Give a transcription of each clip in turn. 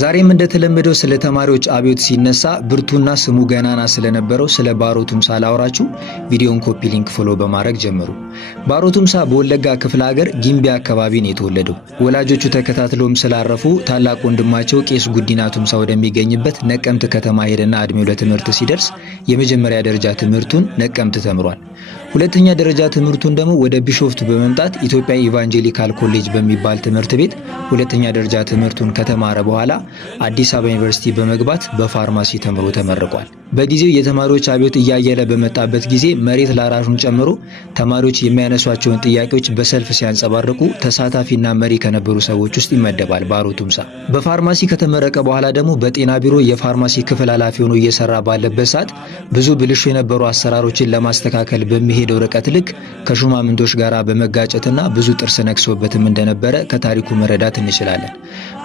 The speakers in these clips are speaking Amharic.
ዛሬም እንደተለመደው ስለ ተማሪዎች አብዮት ሲነሳ ብርቱና ስሙ ገናና ስለነበረው ስለ ባሮ ቱምሳ ላውራችሁ። ቪዲዮን ኮፒ ሊንክ ፎሎ በማድረግ ጀምሩ። ባሮ ቱምሳ በወለጋ ክፍለ ሀገር ጊምቢ አካባቢ ነው የተወለደው። ወላጆቹ ተከታትለውም ስላረፉ ታላቅ ወንድማቸው ቄስ ጉዲና ቱምሳ ወደሚገኝበት ነቀምት ከተማ ሄደና እድሜው ለትምህርት ሲደርስ የመጀመሪያ ደረጃ ትምህርቱን ነቀምት ተምሯል። ሁለተኛ ደረጃ ትምህርቱን ደግሞ ወደ ቢሾፍቱ በመምጣት ኢትዮጵያ ኢቫንጀሊካል ኮሌጅ በሚባል ትምህርት ቤት ሁለተኛ ደረጃ ትምህርቱን ከተማረ በኋላ አዲስ አበባ ዩኒቨርሲቲ በመግባት በፋርማሲ ተምሮ ተመርቋል። በጊዜው የተማሪዎች አብዮት እያየለ በመጣበት ጊዜ መሬት ላራሹን ጨምሮ ተማሪዎች የሚያነሷቸውን ጥያቄዎች በሰልፍ ሲያንጸባርቁ ተሳታፊና መሪ ከነበሩ ሰዎች ውስጥ ይመደባል ባሮ ቱምሳ። በፋርማሲ ከተመረቀ በኋላ ደግሞ በጤና ቢሮ የፋርማሲ ክፍል ኃላፊ ሆኖ እየሰራ ባለበት ሰዓት ብዙ ብልሹ የነበሩ አሰራሮችን ለማስተካከል በሚሄደው ርቀት ልክ ከሹማምንቶች ጋር በመጋጨትና ብዙ ጥርስ ነክሶበትም እንደነበረ ከታሪኩ መረዳት እንችላለን።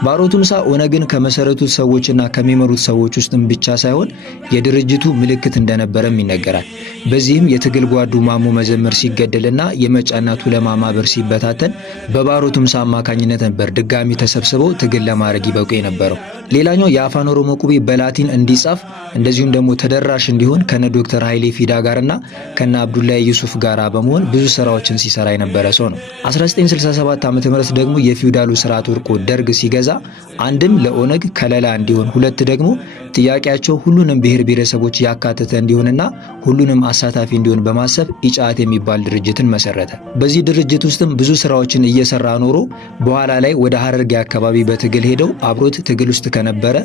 ባሮ ቱምሳ ኦነግን ከመሰረቱት ሰዎችና ከሚመሩት ሰዎች ውስጥም ብቻ ሳይሆን የድርጅቱ ምልክት እንደነበረም ይነገራል። በዚህም የትግል ጓዱ ማሞ መዘምር ሲገደልና የመጫና ቱለማ ማህበር ሲበታተን በባሮ ቱምሳ አማካኝነት ነበር ድጋሚ ተሰብስበው ትግል ለማድረግ ይበቁ የነበረው። ሌላኛው የአፋን ኦሮሞ ቁቤ በላቲን እንዲጻፍ እንደዚሁም ደግሞ ተደራሽ እንዲሆን ከነ ዶክተር ኃይሌ ፊዳ ጋርና ከነ አብዱላይ ዩሱፍ ጋራ በመሆን ብዙ ስራዎችን ሲሰራ የነበረ ሰው ነው። 1967 ዓ.ም ደግሞ የፊውዳሉ ስርዓት ወርቆ ደርግ ሲገዛ አንድም ለኦነግ ከለላ እንዲሆን፣ ሁለት ደግሞ ጥያቄያቸው ሁሉንም ብሔር ብሔረሰቦች ያካተተ እንዲሆንና ሁሉንም አሳታፊ እንዲሆን በማሰብ ኢጫት የሚባል ድርጅትን መሰረተ። በዚህ ድርጅት ውስጥም ብዙ ስራዎችን እየሰራ ኖሮ በኋላ ላይ ወደ ሐረርጌ አካባቢ በትግል ሄደው አብሮት ትግል ውስጥ ከነበረ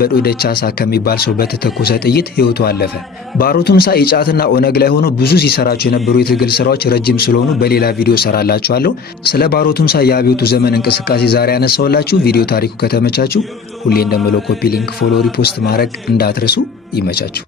በዶደቻሳ ከሚባል ሰው በተተኮሰ ጥይት ህይወቱ አለፈ። ባሮ ቱምሳ ኢጫትና ኦነግ ላይ ሆኖ ብዙ ሲሰራቸው የነበሩ የትግል ስራዎች ረጅም ስለሆኑ በሌላ ቪዲዮ ሰራላችኋለሁ። ስለ ባሮ ቱምሳ የአብዮቱ ዘመን እንቅስቃሴ ዛሬ ያነሳውላችሁ። ቪዲዮ ታሪኩ ከተመቻችሁ ሁሌ እንደምለው ኮፒ ሊንክ ፎሎ ሪፖስት ማድረግ እንዳትረሱ። ይመቻችሁ።